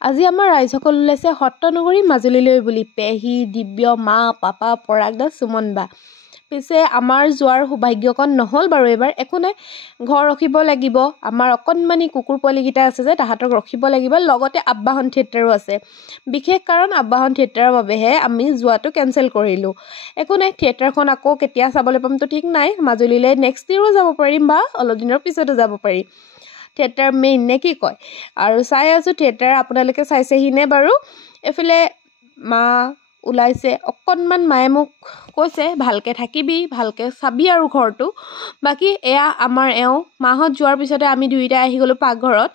আজি আমাৰ ৰাইজসকল ওলাইছে সত্ৰনগৰী মাজুলীলৈ বুলি পেহী, দিব্য, মা, পাপা, পৰাগদা, সুমন বা। পিছে আমাৰ যোৱাৰ সৌভাগ্যকণ নহ'ল বাৰু এইবাৰ, একো নাই। ঘৰ ৰখিব লাগিব, আমাৰ অকণমানি কুকুৰ পোৱালিকেইটা আছে যে তাহাঁতক ৰখিব লাগিব, লগতে আবাহন থিয়েটাৰো আছে। বিশেষ কাৰণ আবাহন থিয়েটাৰৰ বাবেহে আমি যোৱাটো কেঞ্চেল কৰিলোঁ। একো নাই, থিয়েটাৰখন আকৌ কেতিয়া চাবলৈ পামতো ঠিক নাই। মাজুলীলৈ নেক্সট ইয়েৰো যাব পাৰিম বা অলপ দিনৰ পিছতো যাব পাৰি। থিয়েটাৰ মেইন নে কি কয়? আৰু চাই আছোঁ থিয়েটাৰ, আপোনালোকে চাইছেহিনে বাৰু? এইফালে মা ওলাইছে অকণমান, মায়ে মোক কৈছে ভালকৈ থাকিবি, ভালকৈ চাবি আৰু ঘৰটো। বাকী এয়া আমাৰ এওঁ, মাহঁত যোৱাৰ পিছতে আমি দুয়োটাই আহি গ'লোঁ পাকঘৰত।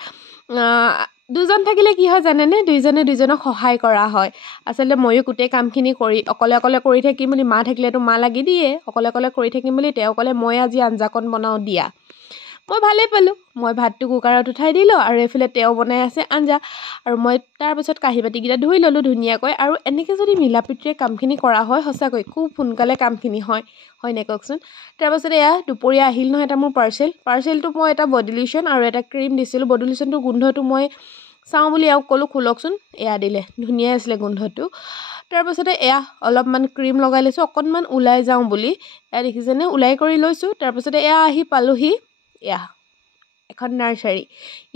দুজন থাকিলে কি হয় জানেনে? দুইজনে দুইজনক সহায় কৰা হয়। আচলতে ময়ো গোটেই কামখিনি অকলে কৰি থাকিম বুলি, মা থাকিলেতো মা লাগি দিয়ে, অকলে কৰি থাকিম বুলি তেওঁ ক'লে মই আজি আঞ্জাকণ বনাওঁ দিয়া। মই ভালেই পালোঁ। মই ভাতটো কুকাৰত উঠাই দিলোঁ আৰু এইফালে তেওঁ বনাই আছে আঞ্জা, আৰু মই তাৰপিছত কাঁহী বাতিকেইটা ধুই ল'লোঁ ধুনীয়াকৈ। আৰু এনেকৈ যদি মিলা প্ৰীতিৰে কামখিনি কৰা হয় সঁচাকৈ খুব সোনকালে কামখিনি হয়নে কওকচোন? তাৰপাছতে এয়া দুপৰীয়া আহিল নহয় এটা মোৰ পাৰ্চেলটো মই এটা বডি লোশ্যন আৰু এটা ক্ৰীম দিছিলোঁ। বডি লোশ্যনটোৰ গোন্ধটো মই চাওঁ বুলি এওঁক ক'লোঁ খোলকচোন, এয়া দিলে, ধুনীয়াই আছিলে গোন্ধটো। তাৰপাছতে এয়া অলপমান ক্ৰীম লগাই লৈছোঁ অকণমান ওলাই যাওঁ বুলি। এয়া দেখিছেনে ওলাই কৰি লৈছোঁ। তাৰপাছতে এয়া আহি পালোহি এয়া এখন নাৰ্চাৰী,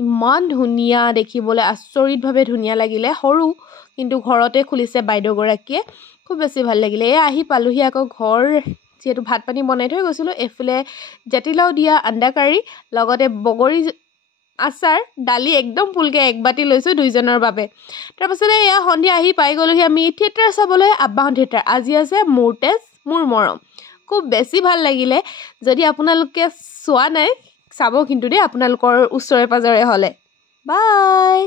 ইমান ধুনীয়া দেখিবলৈ, আচৰিতভাৱে ধুনীয়া লাগিলে। সৰু কিন্তু ঘৰতে খুলিছে বাইদেউগৰাকীয়ে, খুব বেছি ভাল লাগিলে। এয়া আহি পালোহি আকৌ ঘৰ, যিহেতু ভাত পানী বনাই থৈ গৈছিলোঁ। এইফালে জাতিলাও দিয়া আন্দা কাৰী, লগতে বগৰী আচাৰ, দালি একদম ফুলকৈ এক বাতি লৈছোঁ দুইজনৰ বাবে। তাৰপাছতে এয়া সন্ধিয়া আহি পাই গ'লোহি আমি থিয়েটাৰ চাবলৈ, আবাহন থিয়েটাৰ। আজি আছে মোৰ তেজ মোৰ মৰম, খুব বেছি ভাল লাগিলে। যদি আপোনালোকে চোৱা নাই চাব কিন্তু দেই, আপোনালোকৰ ওচৰে পাজৰে হ'লে। বাই।